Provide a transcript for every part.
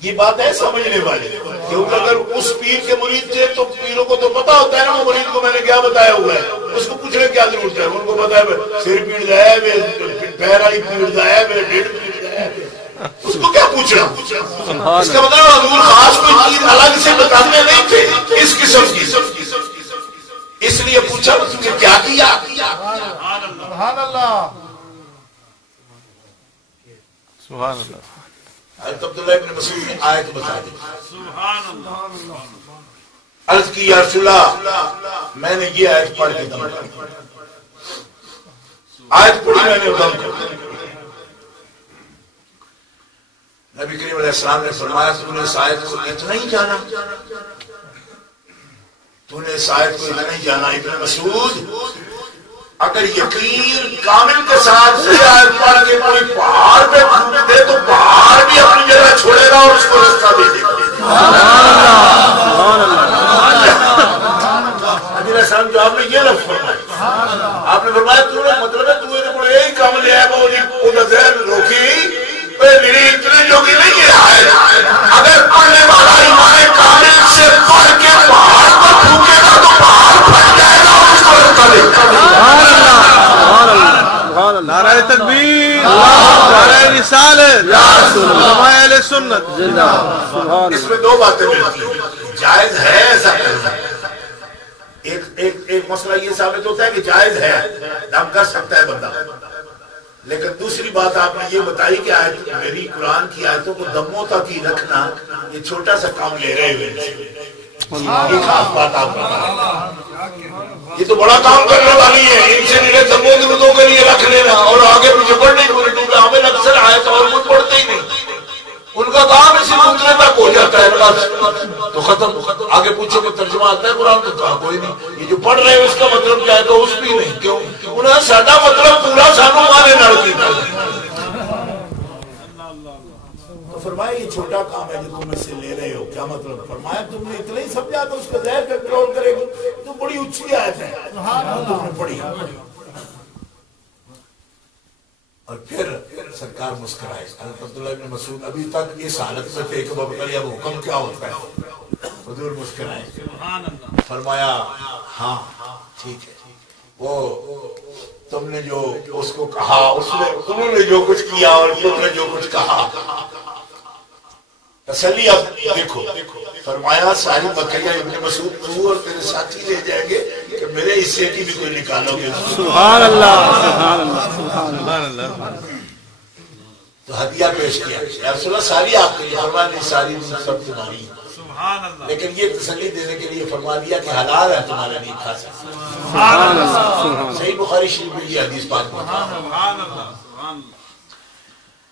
یہ بات ہے سمجھنے والی، کیونکہ اگر اس پیر کے مرید تھے تو پیروں کو تو پتا ہوتا ہے نا وہ مرید کو میں نے کیا بتایا ہوا ہے، اس کو پوچھنے کیا ضرورت ہے، ان کو پتا ہے سر پیڑ جائے پیر آئی پیڑ جائے ڈیڑھ پیڑ جائے، اس کو کیا پوچھنا؟ اس کا مطلب حضور خاص کوئی چیز الگ سے بتانے نہیں تھے اس قسم کی، اس لیے پوچھا تم نے کیا کیا؟ سبحان اللہ سبحان اللہ۔ حضرت عبداللہ ابن مسعود نے آیت بتا دی، عرض کی یا رسول اللہ میں نے یہ آیت پڑھ کے دم کر، آیت پڑھی میں نے دم کر، نبی کریم علیہ السلام نے فرمایا تو نے اس آیت کو اتنا ہی جانا، تو نے اس آیت کو اتنا ہی جانا ابن مسعود، اگر یقین کامل کے ساتھ سے آیت پڑھ کے کوئی پہاڑ پہ پھونک دے تو پہاڑ بھی اپنی جگہ چھوڑے گا اور اس کو رستہ دے دے گا۔ نبی علیہ السلام جو آپ نے یہ لفظ فرمایا، آپ نے فرمایا تو نے مطلب ہے تو نے کوئی یہی کام لیا ہے وہ نظر روکی میری اتنے جوگی نہیں ہے، اگر پڑھنے والا ایمان کامل سے پڑھ کے پہاڑ پر پھونکے گا تو پہاڑ پھٹ جائے گا اور اس کو رستہ دے گا۔ نعرہ تکبیر، نعرہ رسالت، علماء اہل سنت، اس میں دو باتیں ملتی ہیں، جائز ہے ایسا کرنا، ایک مسئلہ یہ ثابت ہوتا ہے کہ جائز ہے دم کر سکتا ہے بندہ، لیکن دوسری بات آپ نے یہ بتائی کہ آیت میری قرآن کی آیتوں کو دموں تک ہی رکھنا یہ چھوٹا سا کام لے رہے ہوئے، یہ خاص بات آپ بتا، یہ تو بڑا کام کرنے والی ہے، ان سے میرے دموں درودوں کے لیے رکھ لینا اور آگے پیچھے پڑھنے کو نہیں، ہمیں اکثر آیت اور خود پڑھتے ہی نہیں، ان کا کام اسی دوسرے تک ہو جاتا ہے بس تو ختم، آگے پوچھو کہ ترجمہ آتا ہے قرآن تو کہا کوئی نہیں، یہ جو پڑھ رہے ہیں اس کا مطلب کیا ہے تو اس بھی نہیں، کیوں انہیں سادہ مطلب پورا سانو مانے نڑ کی تو فرمایا یہ چھوٹا کام ہے جو تم اس سے لے رہے ہو، کیا مطلب؟ فرمایا تم نے اتنا ہی سمجھا تو اس کا ظاہر کنٹرول کرے گا، تو بڑی اچھی آیت ہے تم نے پڑھی، اور پھر سرکار مسکرائے، حضرت عبداللہ ابن مسعود ابھی تک اس حالت میں تھے کہ وہ بتائیے اب حکم کیا ہوتا ہے، حضور مسکرائے، فرمایا ہاں ٹھیک ہے، وہ تم نے جو اس کو کہا انہوں نے جو کچھ کیا اور تم نے جو کچھ کہا، تسلی اب دیکھو، فرمایا ساری بکریاں ابن مسعود تو اور تیرے ساتھی لے جائیں گے کہ میرے حصے کی بھی کوئی نکالو گے، سبحان اللہ سبحان اللہ سبحان اللہ، تو ہدیہ پیش کیا یا رسول اللہ ساری آپ کے لیے، فرمایا نہیں ساری سب تمہاری، لیکن یہ تسلی دینے کے لیے فرما دیا کہ حلال ہے تمہارا نہیں کھا سکتا، صحیح بخاری شریف میں یہ حدیث پاک میں،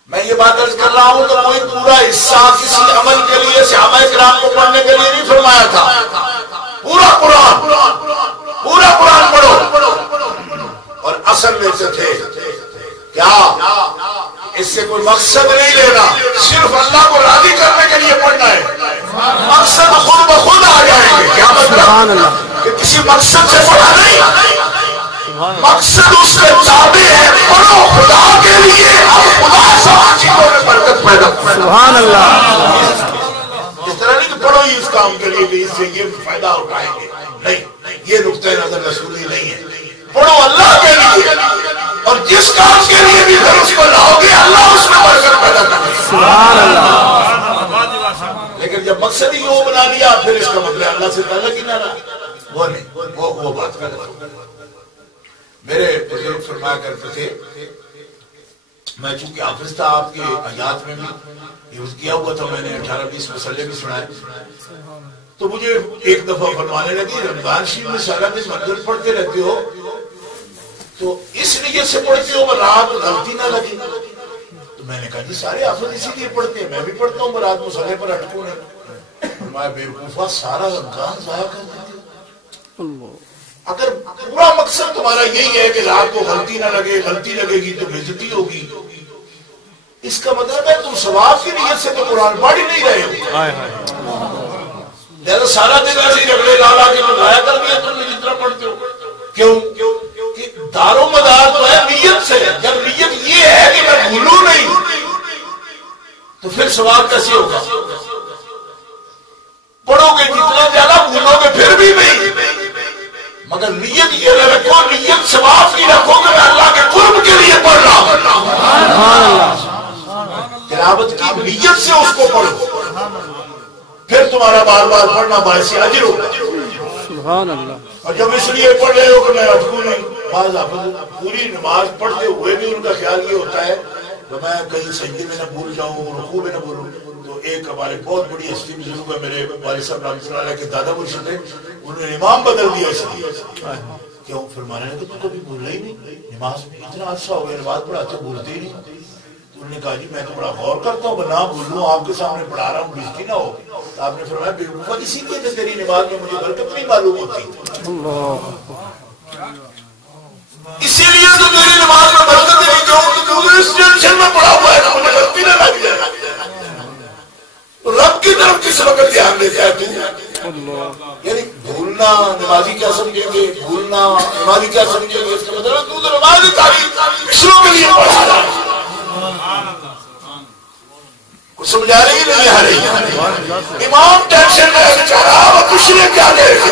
میں یہ بات عرض کر رہا ہوں تو کوئی پورا حصہ کسی عمل کے لیے صحابہ کرام کو پڑھنے کے لیے نہیں فرمایا تھا، پورا قرآن پڑھو، اور اصل میں سے تھے کیا اس سے کوئی مقصد نہیں لینا، صرف اللہ کو راضی کرنے کے لیے پڑھنا ہے، مقصد خود بخود آ جائیں گے، کیا مطلب کہ کسی مقصد سے پڑھا نہیں، مقصد اس کے تابع ہے، پڑھو خدا کے لیے، اب خدا سب چیزوں میں برکت پیدا کرے، سبحان اللہ، اس طرح نہیں کہ پڑھو ہی اس کام کے لیے کہ اس سے یہ فائدہ اٹھائیں گے، نہیں، یہ نقطہ نظر رسولی نہیں ہے، پڑھو اللہ کے لیے، اور جس کام کے لیے بھی پھر اس کو لاؤ گے اللہ اس میں برکت پیدا کرے، سبحان اللہ، لیکن جب مقصد ہی وہ بنا لیا پھر اس کا مطلب اللہ سے تعلق ہی نہ رہا، وہ نہیں، وہ بات غلط ہے۔ میرے بزرگ فرمایا کرتے تھے، میں چونکہ حافظ تھا آپ کے حیات میں بھی حفظ کیا ہوا تھا، میں نے 18-20 مسئلے بھی سنائے، تو مجھے ایک دفعہ فرمانے لگی رمضان شریف میں سارا دن منزل پڑھتے رہتے ہو تو اس لیے سے پڑھتے ہو رات غلطی نہ لگی، تو میں نے کہا جی سارے حافظ اسی لیے پڑھتے ہیں، میں بھی پڑھتا ہوں رات مسئلے پر اٹکوں نہیں، فرمایا بیوقوفا سارا رمضان ضائع کر دیتے، اگر پورا مقصد تمہارا یہی ہے کہ رات کو غلطی نہ لگے، غلطی لگے گی تو بے عزتی ہوگی، اس کا مطلب ہے تم ثواب کی نیت سے تو قرآن پڑھ ہی نہیں رہے ہو، لہذا سارا دن ایسے ہی رگڑے لا لا کے ضائع کر دیا تم نے جتنا پڑھتے ہو، کیوں کہ دار و مدار تو ہے نیت سے، جب نیت یہ ہے کہ میں بھولوں نہیں تو پھر ثواب کیسے ہوگا؟ پڑھو گے جتنا زیادہ بھولو گے پھر بھی نہیں، مگر نیت یہ نہ رکھو، نیت ثواب کی رکھو کہ میں اللہ کے قرب کے لیے پڑھ رہا ہوں، تلاوت کی نیت سے اس کو پڑھو، پھر تمہارا بار بار پڑھنا باعث اجر ہوگا۔ سبحان اللہ۔ اور جب اس لیے پڑھ رہے ہو کہ میں اٹکوں نہیں، بعض پوری نماز پڑھتے ہوئے بھی ان کا خیال یہ ہوتا ہے کہ میں کہیں سجدے میں نہ بھول جاؤں، رکوع میں نہ بھولوں۔ تو ایک ہمارے بہت بڑی ہستی بزرگ ہے، میرے والد صاحب رحمۃ اللہ علیہ کے دادا مرشد تھے، انہوں نے امام بدل دیا اس لیے کیوں؟ فرمانے لگے تو کبھی بھول ہی نہیں، نماز میں اتنا عرصہ ہو گیا نماز پڑھاتے بھولتے ہی نہیں۔ تو انہوں نے کہا جی میں تو بڑا غور کرتا ہوں، نہ بھولوں، آپ کے سامنے پڑھا رہا ہوں، بےزتی نہ ہو۔ تو آپ نے فرمایا بیوقوف اسی لیے کہ تیری نماز میں مجھے برکت نہیں معلوم ہوتی، اسی لیے تو تیری نماز میں برکت نہیں کہوں کہ اس ٹینشن میں پڑا ہوا ہے کہ مجھے غلطی نہ لگ جائے۔ رب کی طرف کس وقت دھیان دیتا ہے تو؟ یعنی بھولنا نمازی کیا سمجھیں گے، بھولنا نمازی کیا سمجھیں گے، اس کا مطلب تو نمازی تاریخ پچھلوں کے لیے پڑھا رہا ہے۔ کچھ سمجھا رہی نہیں آ رہی؟ امام ٹینشن میں بیچارہ وہ پچھلے کیا دے رہے،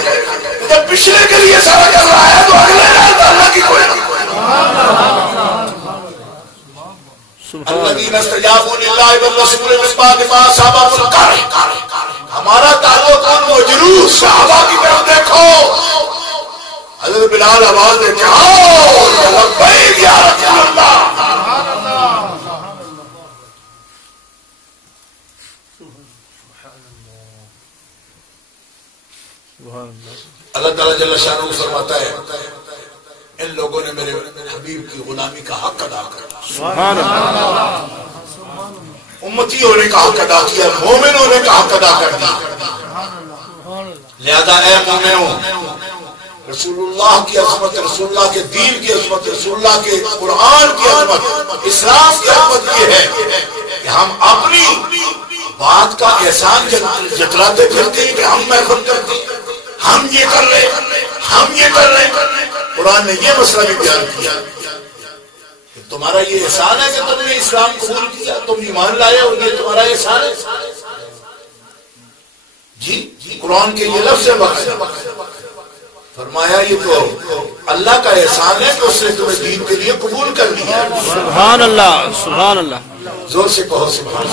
جب پچھلے کے لیے سارا کر رہا ہے تو اگلے رہے تو اللہ کی کوئی نہ۔ الذین استجابوا للہ والرسول من بعد ما اصابهم القرح۔ ہمارا تعلق ان مجروح صحابہ کی طرف دیکھو، حضرت بلال آواز دیتے آؤ لبیک یا رسول اللہ۔ اللہ تعالیٰ جل شانہ فرماتا ہے ان لوگوں نے میرے حبیب کی غلامی کا حق ادا کیا، سبحان اللہ، امتی ہونے کا حق ادا کیا، مومن ہونے کا حق ادا کر دیا۔ لہذا اے مومنوں، رسول اللہ کی عظمت، رسول اللہ کے دین کی عظمت، رسول اللہ کے قرآن کی عظمت، اسلام کی عظمت یہ ہے کہ ہم اپنی بات کا احسان جتلاتے پھرتے ہیں کہ ہم محفل کرتے ہیں، ہم یہ کر رہے ہیں، ہم یہ کر رہے ہیں۔ قرآن نے یہ مسئلہ بھی بیان کیا کہ تمہارا یہ احسان ہے کہ تم نے اسلام قبول کیا، تم ایمان لائے ہو، یہ تمہارا احسان ہے۔ جی قرآن کے یہ لفظ ہے، فرمایا یہ تو اللہ کا احسان ہے کہ اس نے تمہیں دین کے لیے قبول کر لیا۔ سبحان اللہ، سبحان اللہ، زور سے کہو سبحان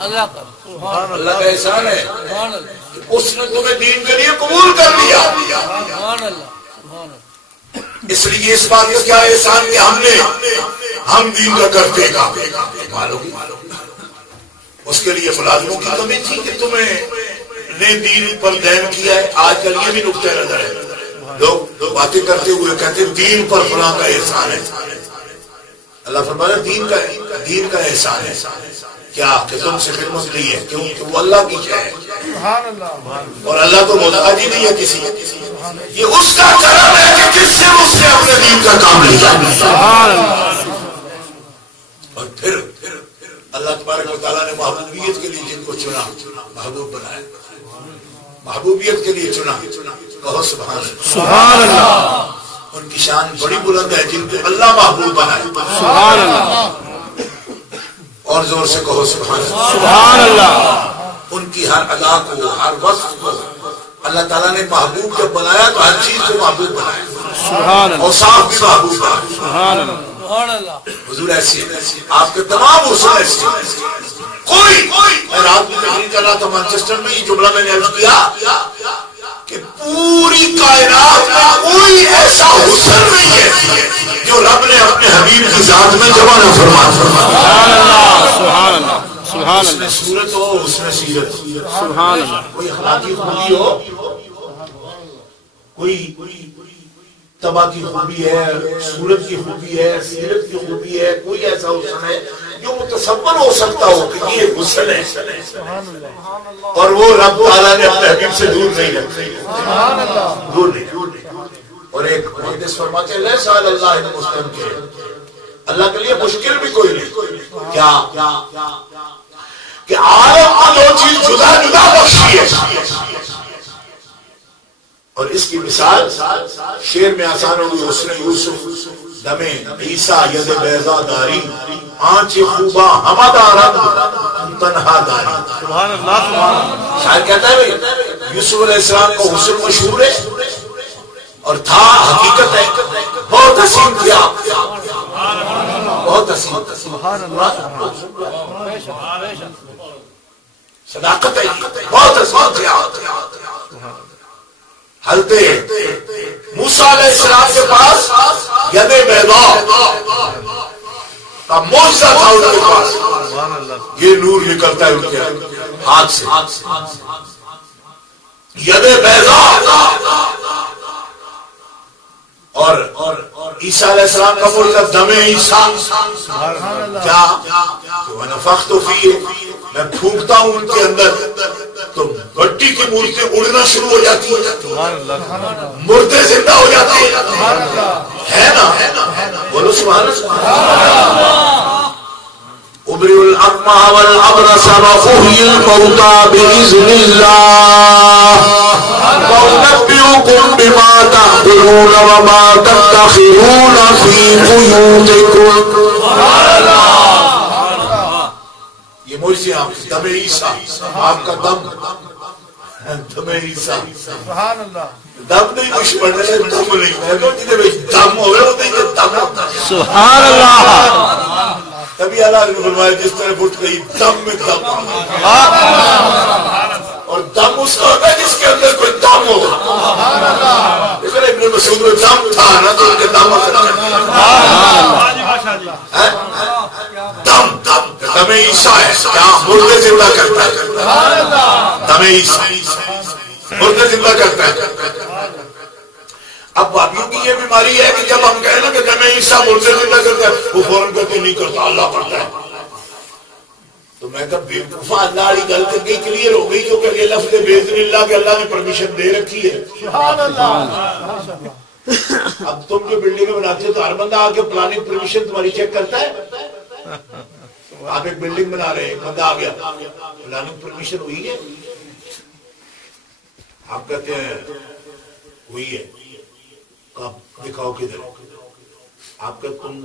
اللہ۔ اللہ کا احسان ہے اس نے تمہیں دین کے لیے قبول کر لیا۔ اس لیے اس بات کا کیا احسان کہ ہم دین کا کرتے گا معلوم، اس کے لیے ملازموں کی کمی تھی کہ تمہیں نے دین پر دین کیا ہے۔ آج کل یہ بھی نقطہ نظر ہے، لوگ باتیں کرتے ہوئے کہتے ہیں دین پر فلاں کا احسان ہے۔ اللہ فرماتا دین کا احسان ہے کیا کہ تم سے خدمت لی ہے، کیونکہ وہ اللہ کی ہے اور اللہ تو محتاج ہی نہیں ہے کسی، یہ اس کا کرم ہے کہ کس سے اس نے اپنے دین کا کام لیا۔ اور پھر اللہ تبارک و تعالیٰ نے محبوبیت کے لیے جن کو چنا محبوب بنایا، محبوبیت کے لیے چنا، کہو سبحان اللہ۔ ان کی شان بڑی بلند ہے جن کو اللہ محبوب بنائے، سبحان اللہ، اور زور سے کہو سبحان اللہ، سبحان اللہ۔ ان کی ہر ادا کو، ہر وصف کو اللہ تعالیٰ نے محبوب جب بنایا تو ہر چیز کو محبوب بنایا، سبحان اللہ، اور صاف بھی محبوب بنایا۔ سبحان اللہ، حضور ایسی آپ کے تمام اصول ایسی، کوئی میں رات میں تقریر کر رہا تھا مانچسٹر میں، یہ جملہ میں نے عرض کیا کہ پوری کائنات میں کوئی ایسا حسن نہیں ہے جو رب نے اپنے حبیب کی ذات میں جمع نہ فرمایا۔ سبحان اللہ، سبحان اللہ، سبحان حسن اللہ، صورت ہو، حسن سیرت، سبحان اللہ، کوئی اخلاقی خوبی ہو، کوئی طبع کی خوبی ہے، صورت کی خوبی ہے، سیرت کی خوبی ہے، کوئی ایسا حسن ہے جو متصور ہو سکتا ہو کہ یہ حسن ہے، اور وہ رب تعالیٰ نے اپنے حبیب سے دور نہیں رکھا، دور نہیں۔ اور ایک محدث فرماتے ہیں لیس علی اللہ مستنکر، اللہ کے لیے مشکل بھی کوئی نہیں، کیا کہ عالم کو دو چیز جدا جدا بخشی ہے، اور اس کی مثال شعر میں آسان ہوگی، حسن یوسف دم عیسیٰ ید بیضا داری، آنچ خوبا ہمادارا تنہا داری. سبحان اللہ سبحان اللہ. شاید کہتا ہے یوسف علیہ السلام کا حسن مشہور ہے اور تھا حقیقت ہے. بہت حسین تھا, بہت حسین. سبحان اللہ. صداقت ہے, بہت حسین تھا. حضرت موسیٰ علیہ السلام کے پاس ید بیضاء کا معجزہ تھا ان کے پاس. یہ نور نکلتا ہے ان کے ہاتھ سے, ید بیضاء. اور عیسیٰ علیہ السلام کا معجزہ دم عیسیٰ. کیا ونفخت فیہ, میں پھونکتا ہوں ان کے اندر تو مٹی کی مورتیں اڑنا شروع ہو جاتی ہیں, مردے زندہ ہو جاتے ہیں. ہے نا, بولو سبحان اللہ. ابرئ الاکمہ والابرص واحیی الموتى باذن اللہ وانبئکم بما تأکلون وما تدخرون فی بیوتکم. یہ موجزے آپ دم عیسیٰ, آپ کا دم عیسیٰ. دم نہیں کچھ پڑھ رہے, دم نہیں دم ہو رہے ہوتے ہیں, دم ہوتا ہے. سبحان اللہ. تبھی اللہ نے فرمایا جس طرح اٹھ گئی دم میں دم, اور دم اس کا ہوتا ہے جس کے اندر کوئی دم ہوگا. لیکن ابن مسعود میں دم تھا نا, تو ان کے دم دم عیسیٰ ہے. کیا مردے زندہ کرتا ہے, دم عیسیٰ مردے زندہ کرتا ہے. اب بابیوں کی یہ بیماری ہے کہ جب ہم کہیں نا کہ دم عیسیٰ مردے زندہ کرتا ہے, وہ فوراً کہتے نہیں کرتا, اللہ کرتا ہے. تو میں کہا بیوقوفا, اللہ والی گل کر گئی, کلیئر ہو گئی, کیونکہ یہ لفظ باذن اللہ کہ اللہ نے پرمیشن دے رکھی ہے. اب تم جو بلڈنگ بناتے ہو تو ہر بندہ آ کے پلاننگ پرمیشن تمہاری چیک کرتا ہے. آپ ایک بلڈنگ بنا رہے ہیں, ایک بندہ آ گیا, پلاننگ پرمیشن ہوئی ہے؟ آپ کہتے ہیں ہوئی ہے. دکھاؤ کدھر. آپ کا تم